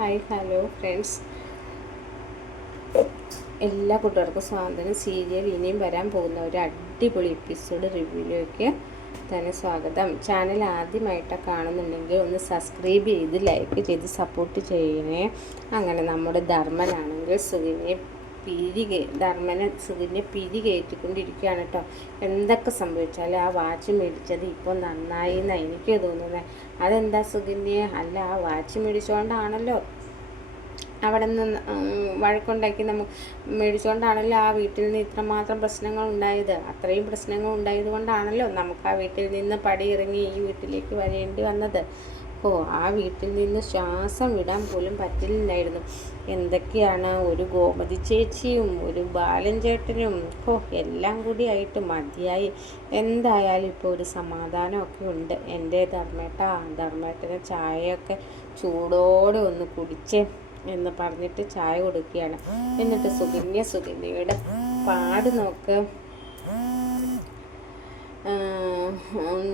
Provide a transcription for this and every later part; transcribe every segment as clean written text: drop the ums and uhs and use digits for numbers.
Hi hello friends, എല്ലാ കൂട്ടുകാർക്കും സ്വാതന്ത്ര്യം സീരിയൽ ഇനിയും വരാൻ പോകുന്ന ഒരു അടിപൊളി എപ്പിസോഡ് റിവ്യൂയിലേക്ക് തന്നെ സ്വാഗതം. ചാനൽ ആദ്യമായിട്ടാണ് കാണുന്നുണ്ടെങ്കിൽ ഒന്ന് സബ്സ്ക്രൈബ് ചെയ്ത് ലൈക്ക് ചെയ്ത് സപ്പോർട്ട് ചെയ്യണേ. അങ്ങനെ നമ്മുടെ ധർമ്മനാണെങ്കിൽ സുഖിനെ പിരി കയറ്റിക്കൊണ്ടിരിക്കുകയാണ് കേട്ടോ. എന്തൊക്കെ സംഭവിച്ചാലും ആ വാച്ച് മേടിച്ചത് ഇപ്പോൾ നന്നായി എന്നാണ് എനിക്ക് തോന്നുന്നത്. അതെന്താ സുഖിനെ അല്ല, ആ വാച്ച് മേടിച്ചുകൊണ്ടാണല്ലോ അവിടെ നിന്ന് വഴക്കുണ്ടാക്കി മേടിച്ചുകൊണ്ടാണല്ലോ ആ വീട്ടിൽ നിന്ന് ഇത്രമാത്രം പ്രശ്നങ്ങൾ ഉണ്ടായത്. അത്രയും പ്രശ്നങ്ങൾ ഉണ്ടായത് കൊണ്ടാണല്ലോ നമുക്ക് ആ വീട്ടിൽ നിന്ന് പടിയിറങ്ങി ഈ വീട്ടിലേക്ക് വരേണ്ടി വന്നത്. ആ വീട്ടിൽ നിന്ന് ശ്വാസം വിടാൻ പോലും പറ്റില്ലായിരുന്നു. എന്തൊക്കെയാണ്, ഒരു ഗോമതി ചേച്ചിയും ഒരു ബാലൻ ചേട്ടനും എല്ലാം കൂടി മതിയായി. എന്തായാലും ഇപ്പോൾ ഒരു സമാധാനമൊക്കെ ഉണ്ട്. എൻ്റെ ധർമ്മേട്ടന് ചായയൊക്കെ ചൂടോടെ ഒന്ന് കുടിച്ചേ എന്ന് പറഞ്ഞിട്ട് ചായ കൊടുക്കുകയാണ്. എന്നിട്ട് സുകന്യയുടെ പാട്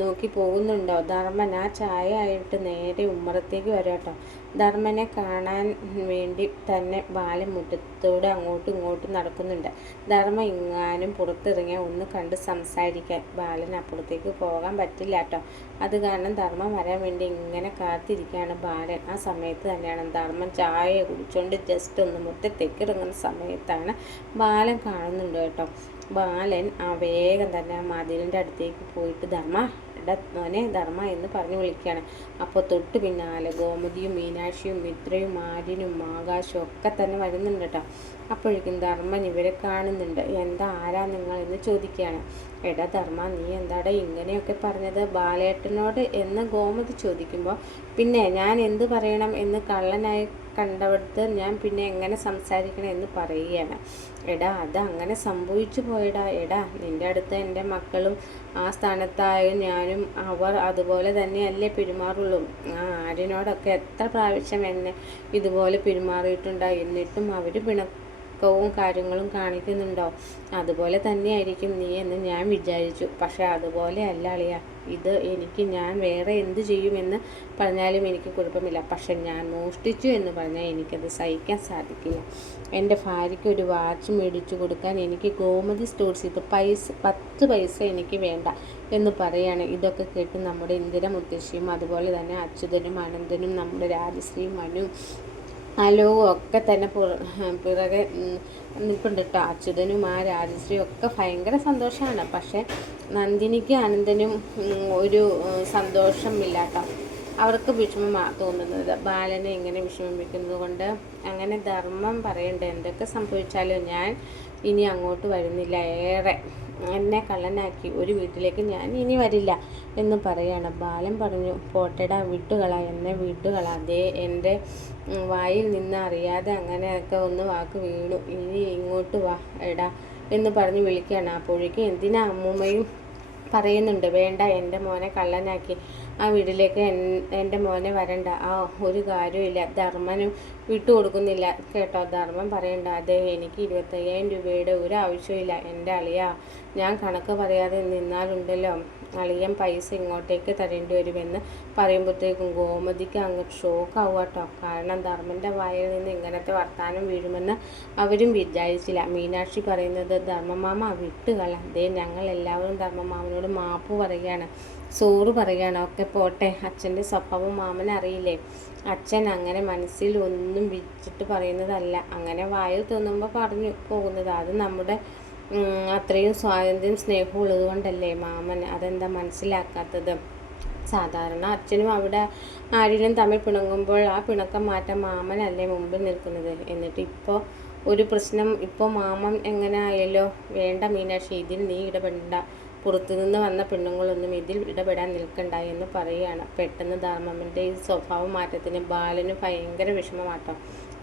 നോക്കി പോകുന്നുണ്ടോ ധർമ്മൻ. ആ ചായ ആയിട്ട് നേരെ ഉമ്മറത്തേക്ക് വരാട്ടോ. ധർമ്മനെ കാണാൻ വേണ്ടി തന്നെ ബാലൻ മുറ്റത്തോടെ അങ്ങോട്ടും ഇങ്ങോട്ടും നടക്കുന്നുണ്ട്. ധർമ്മ ഇങ്ങാനും പുറത്തിറങ്ങിയാൽ ഒന്ന് കണ്ട് സംസാരിക്കാൻ ബാലൻ അപ്പുറത്തേക്ക് പോകാൻ പറ്റില്ല കേട്ടോ. അത് കാരണം ധർമ്മം വരാൻ വേണ്ടി ഇങ്ങനെ കാത്തിരിക്കുകയാണ് ബാലൻ. ആ സമയത്ത് തന്നെയാണ് ധർമ്മൻ ചായ കുടിച്ചുകൊണ്ട് ജസ്റ്റ് ഒന്ന് മുറ്റത്തേക്ക് ഇറങ്ങുന്ന സമയത്താണ് ബാലൻ കാണുന്നുണ്ട് കേട്ടോ. ബാലൻ വേഗം തന്നെ മതിലിൻ്റെ അടുത്തേക്ക് പോയിട്ട് മോനെ ധർമ്മ എന്ന് പറഞ്ഞ് വിളിക്കുകയാണ്. അപ്പോൾ തൊട്ട് പിന്നാലെ ഗോമതിയും മീനാക്ഷിയും മിത്രയും ആര്യനും ആകാശവും ഒക്കെ തന്നെ വരുന്നുണ്ട് കേട്ടോ. അപ്പോഴേക്കും ധർമ്മൻ ഇവരെ കാണുന്നുണ്ട്. ആരാ നിങ്ങൾ എന്ന് ചോദിക്കുകയാണ്. എടാ ധർമ്മ, നീ എന്താടാ ഇങ്ങനെയൊക്കെ പറഞ്ഞത് ബാലേട്ടനോട് എന്ന് ഗോമതി ചോദിക്കുമ്പോൾ, പിന്നെ ഞാൻ എന്ത് പറയണം എന്ന് കള്ളനായി കണ്ടവിടുത്ത് ഞാൻ പിന്നെ എങ്ങനെ സംസാരിക്കണം എന്ന് പറയുകയാണ്. എടാ, അത് അങ്ങനെ സംഭവിച്ചു പോയടാ. എടാ, നിൻ്റെ അടുത്ത് എൻ്റെ മക്കളും ആ സ്ഥാനത്തായ ഞാനും അവർ അതുപോലെ തന്നെയല്ലേ പെരുമാറുള്ളൂ. ആ ആര്യനോടൊക്കെ എത്ര പ്രാവശ്യം എന്നെ ഇതുപോലെ പെരുമാറിയിട്ടുണ്ടോ, എന്നിട്ടും അവർ വും കാര്യങ്ങളും കാണിക്കുന്നുണ്ടോ? അതുപോലെ തന്നെയായിരിക്കും നീ എന്ന് ഞാൻ വിചാരിച്ചു. പക്ഷെ അതുപോലെ അല്ല അളിയ. ഞാൻ വേറെ എന്ത് ചെയ്യുമെന്ന് പറഞ്ഞാലും എനിക്ക് കുഴപ്പമില്ല. പക്ഷെ ഞാൻ മോഷ്ടിച്ചു എന്ന് പറഞ്ഞാൽ എനിക്കത് സഹിക്കാൻ സാധിക്കില്ല. എൻ്റെ ഭാര്യയ്ക്ക് ഒരു വാച്ച് മേടിച്ചു കൊടുക്കാൻ എനിക്ക് ഗോമതി സ്റ്റോഴ്സ് 10 പൈസ എനിക്ക് വേണ്ട എന്ന് പറയാണ്. ഇതൊക്കെ കേട്ട് നമ്മുടെ ഇന്ദിര മുത്തശ്ശിയും അതുപോലെ തന്നെ അച്യുതനും അനന്തനും നമ്മുടെ രാജശ്രീയും മനു അലോവും ഒക്കെ തന്നെ പിറകെ നിൽപ്പുണ്ട് കേട്ടോ. അച്യുതനും ആ രാജശ്രീയും ഒക്കെ ഭയങ്കര സന്തോഷമാണ്. പക്ഷേ നന്ദിനിക്കും അനന്തനും ഒരു സന്തോഷമില്ല കേട്ടോ. അവർക്ക് വിഷമം തോന്നുന്നത് ബാലനെ ഇങ്ങനെ വിഷമിപ്പിക്കുന്നത് കൊണ്ട്. അങ്ങനെ ധർമ്മം പറയണ്ടേ, എന്തൊക്കെ സംഭവിച്ചാലും ഞാൻ ഇനി അങ്ങോട്ട് വരുന്നില്ല. എന്നെ കള്ളനാക്കി ഒരു വീട്ടിലേക്ക് ഞാൻ ഇനി വരില്ല എന്ന് പറയാണ്. ബാലൻ പറഞ്ഞു, പോട്ടെടാ, എന്നെ വിട്ടുകള. അതേ എൻ്റെ വായിൽ നിന്ന് അറിയാതെ അങ്ങനെയൊക്കെ ഒന്ന് വാക്ക് വീണു. ഇനി ഇങ്ങോട്ട് വാ എടാ എന്ന് പറഞ്ഞ് വിളിക്കുകയാണ്. അപ്പോഴേക്കും എന്തിനാ അമ്മൂമ്മയും പറയുന്നുണ്ട്, വേണ്ട, എൻ്റെ മോനെ കള്ളനാക്കി ആ വീട്ടിലേക്ക് എൻ്റെ മോനെ വരണ്ട. ഒരു കാര്യമില്ല. ധർമ്മനും വിട്ടുകൊടുക്കുന്നില്ല കേട്ടോ. ധർമ്മം പറയണ്ട. അതെ, എനിക്ക് 25,000 രൂപയുടെ ഒരു ആവശ്യമില്ല എൻ്റെ അളിയ. ഞാൻ കണക്ക് പറയാതെ നിന്നാലുണ്ടല്ലോ, അളിയൻ പൈസ ഇങ്ങോട്ടേക്ക് തരേണ്ടി വരുമെന്ന് പറയുമ്പോഴത്തേക്കും ഗോമതിക്ക് അങ്ങ് ഷോക്കാവുക കേട്ടോ. കാരണം ധർമ്മൻ്റെ വായിൽ നിന്ന് ഇങ്ങനത്തെ വർത്താനം വീഴുമെന്ന് അവരും വിചാരിച്ചില്ല. മീനാക്ഷി പറയുന്നത്, ധർമ്മമാമ വിട്ടുകള. അതേ, ഞങ്ങൾ എല്ലാവരും ധർമ്മമാമനോട് മാപ്പ് പറയുകയാണ്, സോറ് പറയുകയാണ്. ഒക്കെ പോട്ടെ, അച്ഛൻ്റെ സ്വഭാവം മാമൻ അറിയില്ലേ. അച്ഛൻ അങ്ങനെ മനസ്സിൽ ഒന്നും വിളിച്ചിട്ട് പറയുന്നതല്ല, അങ്ങനെ വായിൽ തോന്നുമ്പോൾ പറഞ്ഞു പോകുന്നത്. അത് നമ്മുടെ അത്രയും സ്വാതന്ത്ര്യം സ്നേഹം ഉള്ളത് കൊണ്ടല്ലേ മാമൻ അതെന്താ മനസ്സിലാക്കാത്തത്? സാധാരണ അച്ഛനും അവിടെ ആരെങ്കിലും തമ്മിൽ പിണങ്ങുമ്പോൾ ആ പിണക്കം മാറ്റാൻ മാമനല്ലേ മുമ്പിൽ നിൽക്കുന്നത്. എന്നിട്ട് ഇപ്പോൾ ഒരു പ്രശ്നം, ഇപ്പോൾ മാമൻ എങ്ങനെ ആയല്ലോ. വേണ്ട മീനാക്ഷി, ഇതിൽ നീ ഇടപെടണ്ട. പുറത്തുനിന്ന് വന്ന പെണ്ണുങ്ങളൊന്നും ഇതിൽ ഇടപെടാൻ നിൽക്കണ്ട എന്ന് പറയുകയാണ്. പെട്ടെന്ന് ധർമ്മൻ്റെ ഈ സ്വഭാവ മാറ്റത്തിന് ബാലന് ഭയങ്കര വിഷമമാട്ടോ.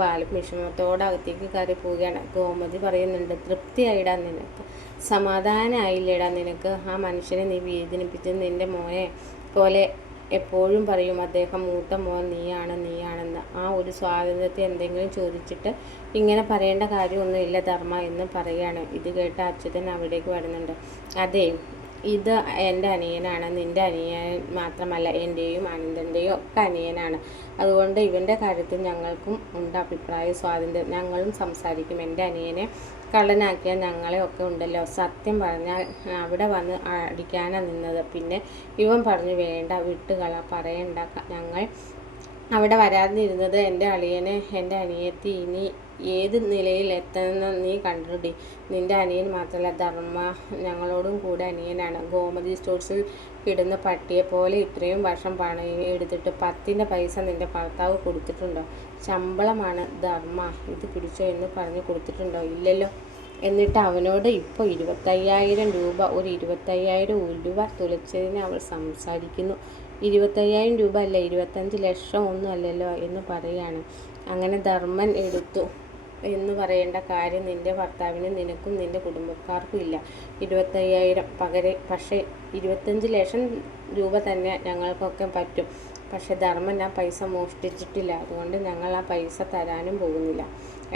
ബാലൻ വിഷമത്തോടെ അകത്തേക്ക് കയറി പോവുകയാണ്. ഗോമതി പറയുന്നുണ്ട്, തൃപ്തിയായിടാ നിനക്ക്, സമാധാനമായില്ലേടാ നിനക്ക്. ആ മനുഷ്യനെ നീ വേദനിപ്പിച്ച് നിൻ്റെ മോനെ പോലെ എപ്പോഴും പറയും അദ്ദേഹം മൂത്ത മോൻ നീയാണെന്ന്. ആ ഒരു സ്വാതന്ത്ര്യത്തെ എന്തെങ്കിലും ചോദിച്ചിട്ട് ഇങ്ങനെ പറയേണ്ട കാര്യമൊന്നുമില്ല ധർമ്മ എന്ന് പറയുകയാണ്. ഇത് കേട്ട് അച്യുതൻ അവിടേക്ക് വരുന്നുണ്ട്. അതെ, ഇത് എൻ്റെ അനിയനാണ്, നിൻ്റെ അനിയൻ മാത്രമല്ല എൻ്റെയും അനന്തൻ്റെയും ഒക്കെ അനിയനാണ്. അതുകൊണ്ട് ഇവൻ്റെ കാര്യത്തിൽ ഞങ്ങൾക്കും ഉണ്ട് അഭിപ്രായ സ്വാതന്ത്ര്യം. ഞങ്ങളും സംസാരിക്കും. എൻ്റെ അനിയനെ കള്ളനാക്കിയാൽ ഞങ്ങളെ ഒക്കെ ഉണ്ടല്ലോ. സത്യം പറഞ്ഞാൽ അവിടെ വന്ന് അടിക്കാനാണ് നിന്നത്. പിന്നെ ഇവൻ പറഞ്ഞു വേണ്ട വിട്ടുകള പറയണ്ട, ഞങ്ങൾ അവിടെ വരാതിരുന്നത് എൻ്റെ അളിയനെ എൻ്റെ അനിയത്തി ഇനി ഏത് നിലയിൽ എത്തുന്ന നീ കണ്ടിടി. നിൻ്റെ അനിയൻ മാത്രമല്ല ധർമ്മ ഞങ്ങളോടും കൂടെ അനിയനാണ്. ഗോമതി സ്റ്റോഴ്സിൽ കിടുന്ന പട്ടിയെ പോലെ ഇത്രയും വർഷം പണം എടുത്തിട്ട് 10ൻ്റെ പൈസ നിൻ്റെ ഭർത്താവ് കൊടുത്തിട്ടുണ്ടോ? ശമ്പളമാണ് ധർമ്മ, ഇത് പിടിച്ചോ എന്ന് പറഞ്ഞ് കൊടുത്തിട്ടുണ്ടോ? ഇല്ലല്ലോ. എന്നിട്ട് അവനോട് ഇപ്പോൾ 25,000 രൂപ, ഒരു 25,000 ഉലുവ തുലച്ചതിന് അവൾ സംസാരിക്കുന്നു. 25,000 രൂപ അല്ല, 25 ലക്ഷം ഒന്നും അല്ലല്ലോ എന്ന് പറയാണ്. അങ്ങനെ ധർമ്മൻ എടുത്തു എന്ന് പറയേണ്ട കാര്യം നിൻ്റെ ഭർത്താവിന് നിനക്കും നിൻ്റെ കുടുംബക്കാർക്കും ഇല്ല. 25,000 പക്ഷേ 25 ലക്ഷം രൂപ തന്നെ ഞങ്ങൾക്കൊക്കെ പറ്റും. പക്ഷെ ധർമ്മൻ ആ പൈസ മോഷ്ടിച്ചിട്ടില്ല. അതുകൊണ്ട് ഞങ്ങൾ ആ പൈസ തരാനും പോകുന്നില്ല.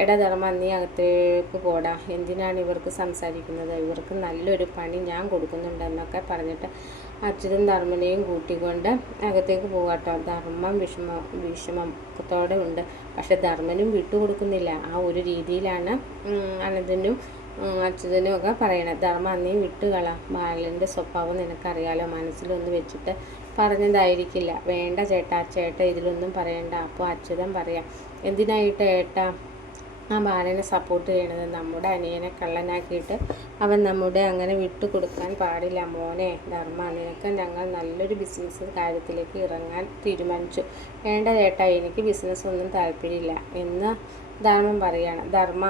എടാ ധർമ്മ, നീ അകത്തേക്ക് പോടാ. എന്തിനാണ് ഇവർക്ക് സംസാരിക്കുന്നത്? ഇവർക്ക് നല്ലൊരു പണി ഞാൻ കൊടുക്കുന്നുണ്ടെന്നൊക്കെ പറഞ്ഞിട്ട് അച്യുതൻ ധർമ്മനെയും കൂട്ടിക്കൊണ്ട് അകത്തേക്ക് പോകാട്ടോ. ധർമ്മം വിഷമത്തോടെ ഉണ്ട്. പക്ഷെ ധർമ്മനും വിട്ടുകൊടുക്കുന്നില്ല. ആ ഒരു രീതിയിലാണ് അനന്തനും അച്യുതനും ഒക്കെ പറയണത്. ധർമ്മ, നീ വിട്ടുകള. ബാലൻ്റെ സ്വഭാവം നിനക്കറിയാലോ. മനസ്സിലൊന്ന് വെച്ചിട്ട് പറഞ്ഞതായിരിക്കില്ല. വേണ്ട ചേട്ടാ, ഇതിലൊന്നും പറയണ്ട. അപ്പോൾ അച്യുതൻ പറയാം, എന്തിനായിട്ട് ഏട്ടാ ആ ബാലനെ സപ്പോർട്ട് ചെയ്യണത്? നമ്മുടെ അനിയനെ കള്ളനാക്കിയിട്ട് അവൻ നമ്മുടെ അങ്ങനെ വിട്ടു കൊടുക്കാൻ പാടില്ല മോനെ. ധർമ്മ, നിനക്ക് ഞങ്ങൾ നല്ലൊരു ബിസിനസ് കാര്യത്തിലേക്ക് ഇറങ്ങാൻ തീരുമാനിച്ചു. വേണ്ട ചേട്ടാ, എനിക്ക് ബിസിനസ് ഒന്നും താല്പര്യമില്ല എന്ന് ധർമ്മം പറയാണ്. ധർമ്മ,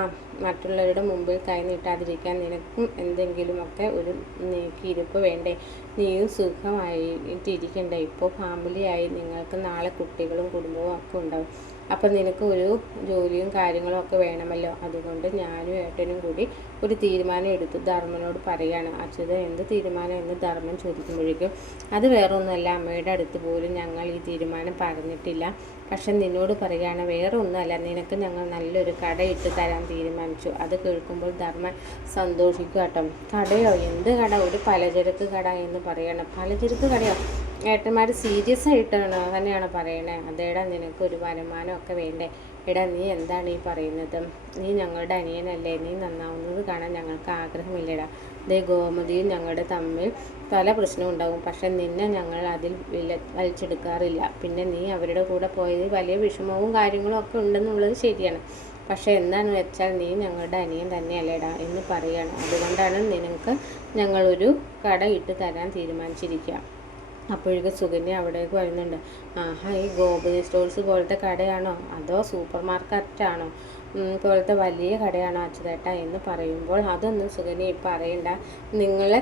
മറ്റുള്ളവരുടെ മുമ്പിൽ കൈ നീട്ടാതിരിക്കാൻ നിനക്കും എന്തെങ്കിലുമൊക്കെ ഒരു നീക്കിയിരിപ്പ് വേണ്ടേ? നീയും സുഖമായിട്ടിരിക്കണ്ടേ? ഇപ്പോൾ ഫാമിലിയായി നിങ്ങൾക്ക് നാളെ കുട്ടികളും കുടുംബവും ഒക്കെ ഉണ്ടാവും. അപ്പം നിനക്ക് ഒരു ജോലിയും കാര്യങ്ങളും ഒക്കെ വേണമല്ലോ. അതുകൊണ്ട് ഞാനും ഏട്ടനും കൂടി ഒരു തീരുമാനം എടുത്തു. ധർമ്മനോട് പറയാണ്. അച്യുത, എന്ത് തീരുമാനം എന്ന് ധർമ്മൻ ചോദിക്കുമ്പോഴേക്കും, അത് വേറെ ഒന്നുമല്ല, അമ്മയുടെ അടുത്ത് പോലും ഞങ്ങൾ ഈ തീരുമാനം പറഞ്ഞിട്ടില്ല. പക്ഷെ നിന്നോട് പറയുകയാണ്, വേറെ ഒന്നുമല്ല, നിനക്ക് ഞങ്ങൾ നല്ലൊരു കട ഇട്ട് തരാൻ തീരുമാനിച്ചു. അത് കേൾക്കുമ്പോൾ ധർമ്മൻ സന്തോഷിക്കും കേട്ടോ. കടയോ? എന്ത് കട? ഒരു പലചരക്ക് കട എന്ന് പറയണം. പലചരക്ക് കടയോ? ഏട്ടന്മാർ സീരിയസ് ആയിട്ടാണ് തന്നെയാണ് പറയണേ. അതേടാ, നിനക്കൊരു വരുമാനമൊക്കെ വേണ്ടേ? എടാ, നീ എന്താണ് ഈ പറയുന്നത്? നീ ഞങ്ങളുടെ അനിയനല്ലേ? നീ നന്നാവുന്നത് കാണാൻ ഞങ്ങൾക്ക് ആഗ്രഹമില്ലടാ. ദേ ഗോമതിയും ഞങ്ങളുടെ തമ്മിൽ പല പ്രശ്നവും ഉണ്ടാകും. പക്ഷെ നിന്നെ ഞങ്ങൾ അതിൽ വലിച്ചെടുക്കാറില്ല. പിന്നെ നീ അവരുടെ കൂടെ പോയത് വലിയ വിഷമവും കാര്യങ്ങളും ഒക്കെ ഉണ്ടെന്നുള്ളത് ശരിയാണ്. പക്ഷേ എന്താണെന്ന് വെച്ചാൽ നീ ഞങ്ങളുടെ അനിയൻ തന്നെയല്ലേടാ എന്ന് പറയുകയാണ്. അതുകൊണ്ടാണ് നിനക്ക് ഞങ്ങളൊരു കട ഇട്ട് തരാൻ തീരുമാനിച്ചിരിക്കുക. അപ്പോഴേക്കും സുകന്യ അവിടേക്ക് വരുന്നുണ്ട്. ആഹാ, ഈ ഗോപതി സ്റ്റോഴ്സ് പോലത്തെ കടയാണോ അതോ സൂപ്പർ മാർക്കറ്റാണോ പോലത്തെ വലിയ കടയാണോ അച്യുതേട്ട എന്ന് പറയുമ്പോൾ, അതൊന്നും സുകന്യ ഇപ്പം അറിയണ്ട. നിങ്ങളെ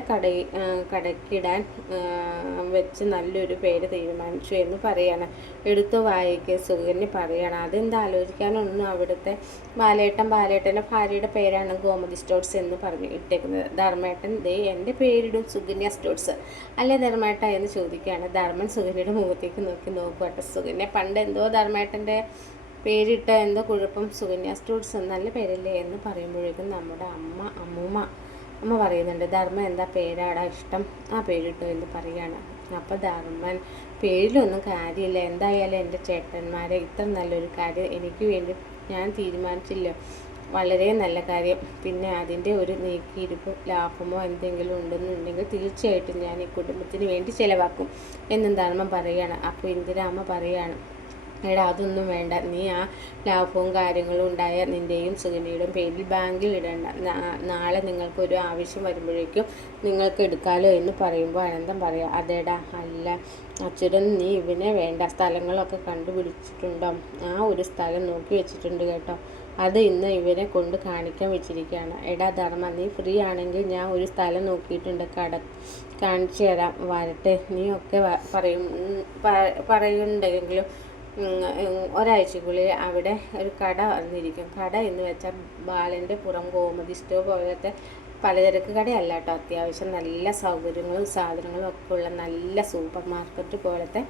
കടയ്ക്കിടാൻ വെച്ച് നല്ലൊരു പേര് തീരുമാനിച്ചു എന്ന് പറയാണ്. എടുത്തു വായിക്ക് സുകന്യ പറയാണ്. അതെന്താ ആലോചിക്കാനൊന്നും, അവിടുത്തെ ബാലേട്ടൻ്റെ ഭാര്യയുടെ പേരാണ് ഗോമതി സ്റ്റോഴ്സ് എന്ന് പറഞ്ഞ് ഇട്ടേക്കുന്നത്. ധർമ്മേട്ടൻ ദേ എൻ്റെ പേരിടും സുകന്യ സ്റ്റോഴ്സ് അല്ലേ ധർമ്മേട്ട എന്ന് ചോദിക്കുകയാണ്. ധർമ്മൻ സുകന്യയുടെ മുഖത്തേക്ക് നോക്കുവാട്ടെ. സുകന്യ പണ്ട് എന്തോ ധർമ്മേട്ടൻ്റെ പേരിട്ട എന്തോ കുഴപ്പം, സുകന്യ സ്റ്റോഴ്സ് നല്ല പേരല്ലേ എന്ന് പറയുമ്പോഴേക്കും നമ്മുടെ അമ്മ പറയുന്നുണ്ട്, ധർമ്മൻ എന്താ പേരാടാ ഇഷ്ടം, ആ പേരിട്ടു എന്ന് പറയുകയാണ്. അപ്പോൾ ധർമ്മൻ, പേരിലൊന്നും കാര്യമില്ല, എന്തായാലും എൻ്റെ ചേട്ടന്മാരെ ഇത്ര നല്ലൊരു കാര്യം എനിക്ക് വേണ്ടി ഞാൻ തീരുമാനിച്ചില്ല, വളരെ നല്ല കാര്യം. പിന്നെ അതിൻ്റെ ഒരു നീക്കിയിരിപ്പോ ലാഭമോ എന്തെങ്കിലും ഉണ്ടെന്നുണ്ടെങ്കിൽ തീർച്ചയായിട്ടും ഞാൻ ഈ കുടുംബത്തിന് വേണ്ടി ചിലവാക്കും എന്നും ധർമ്മം പറയുകയാണ്. അപ്പോൾ ഇന്ദിരാമ്മ പറയുകയാണ്, എടാ അതൊന്നും വേണ്ട, നീ ആ ലാഭവും കാര്യങ്ങളും ഉണ്ടായ നിൻ്റെയും സുകന്യയുടെയും പേരിൽ ബാങ്കിൽ ഇടണ്ട. നാളെ നിങ്ങൾക്കൊരു ആവശ്യം വരുമ്പോഴേക്കും നിങ്ങൾക്ക് എടുക്കാമല്ലോ എന്ന് പറയുമ്പോൾ അനന്തം പറയാം, അതേടാ അല്ല അച്യുതൻ, നീ ഇവനെ വേണ്ട സ്ഥലങ്ങളൊക്കെ കണ്ടുപിടിച്ചിട്ടുണ്ടോ? ആ ഒരു സ്ഥലം നോക്കി വെച്ചിട്ടുണ്ട് കേട്ടോ, അത് ഇന്ന് ഇവനെ കൊണ്ട് കാണിക്കാൻ വെച്ചിരിക്കുകയാണ്. എടാ ധർമ്മ, നീ ഫ്രീ ആണെങ്കിൽ ഞാൻ ഒരു സ്ഥലം നോക്കിയിട്ടുണ്ട്, കാണിച്ചു തരാം, വരട്ടെ. നീ ഒക്കെ പറയുന്നുണ്ടെങ്കിലും ഒരാഴ്ചക്കുള്ളിൽ അവിടെ ഒരു കട വന്നിരിക്കും. കട എന്ന് വെച്ചാൽ ബാലൻ്റെ പുറം ഗോമതി സ്റ്റോർ പോലത്തെ പലചരക്ക് കടയല്ല കേട്ടോ, അത്യാവശ്യം നല്ല സൗകര്യങ്ങളും സാധനങ്ങളും ഒക്കെ ഉള്ള നല്ല സൂപ്പർ മാർക്കറ്റ് പോലത്തെ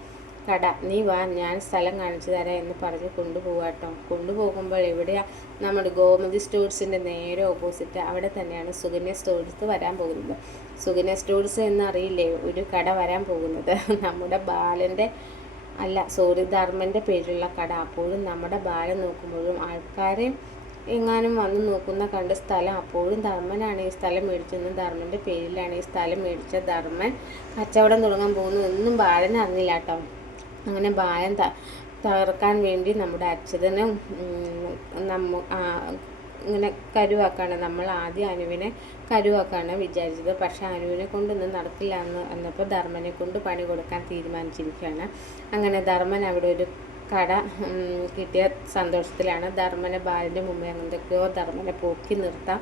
കട, നീ വാ ഞാൻ സ്ഥലം കാണിച്ചു തരാം എന്ന് പറഞ്ഞ് കൊണ്ടുപോകാട്ടോ. കൊണ്ടുപോകുമ്പോൾ എവിടെയാ, നമ്മുടെ ഗോമതി സ്റ്റോഴ്സിൻ്റെ നേരെ ഓപ്പോസിറ്റ് അവിടെ തന്നെയാണ് സുകന്യ സ്റ്റോഴ്സ് വരാൻ പോകുന്നത്. സുകന്യ സ്റ്റോഴ്സ് എന്നറിയില്ലേ ഒരു കട വരാൻ പോകുന്നത്? നമ്മുടെ ബാലൻ്റെ ധർമ്മൻ്റെ പേരിലുള്ള കട. അപ്പോഴും നമ്മുടെ ബാലൻ നോക്കുമ്പോഴും ആൾക്കാരെ എങ്ങാനും വന്ന് നോക്കുന്ന കണ്ട സ്ഥലം അപ്പോഴും ധർമ്മനാണ് ഈ സ്ഥലം മേടിച്ചെന്നും ധർമ്മൻ്റെ പേരിലാണ് ഈ സ്ഥലം മേടിച്ച ധർമ്മൻ കച്ചവടം തുടങ്ങാൻ പോകുന്നു എന്നും ബാലൻ അറിഞ്ഞില്ല കേട്ടോ. അങ്ങനെ ബാലൻ തകർക്കാൻ വേണ്ടി നമ്മുടെ അച്യുതനും ഇങ്ങനെ കരുവാക്കാണ്. നമ്മൾ ആദ്യം അനുവിനെ കരുവാക്കാണ് വിചാരിച്ചത്. പക്ഷെ അനുവിനെ കൊണ്ടൊന്നും നടക്കില്ല എന്ന് വന്നപ്പോൾ ധർമ്മനെ കൊണ്ട് പണി കൊടുക്കാൻ തീരുമാനിച്ചിരിക്കുകയാണ്. അങ്ങനെ ധർമ്മൻ അവിടെ ഒരു കട കിട്ടിയ സന്തോഷത്തിലാണ്. ധർമ്മനെ ബാലൻ്റെ മുമ്പേ എന്തൊക്കെയോ ധർമ്മനെ പൊക്കി നിർത്താം.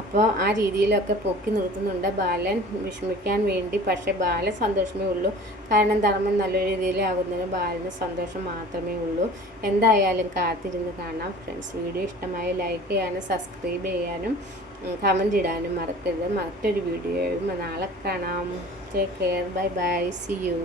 അപ്പോൾ ആ രീതിയിലൊക്കെ പൊക്കി നിർത്തുന്നുണ്ട് ബാലൻ വിഷമിക്കാൻ വേണ്ടി. പക്ഷേ ബാലൻ സന്തോഷമേ ഉള്ളൂ. കാരണം ധർമ്മൻ നല്ല രീതിയിലാകുന്നതിന് ബാലന് സന്തോഷം മാത്രമേ ഉള്ളൂ. എന്തായാലും കാത്തിരുന്ന് കാണാം ഫ്രണ്ട്സ്. വീഡിയോ ഇഷ്ടമായ ലൈക്ക് ചെയ്യാനും സബ്സ്ക്രൈബ് ചെയ്യാനും കമൻ്റ് ഇടാനും മറക്കരുത്. മറ്റൊരു വീഡിയോയും നാളെ കാണാം. Take care. Bye bye. See U.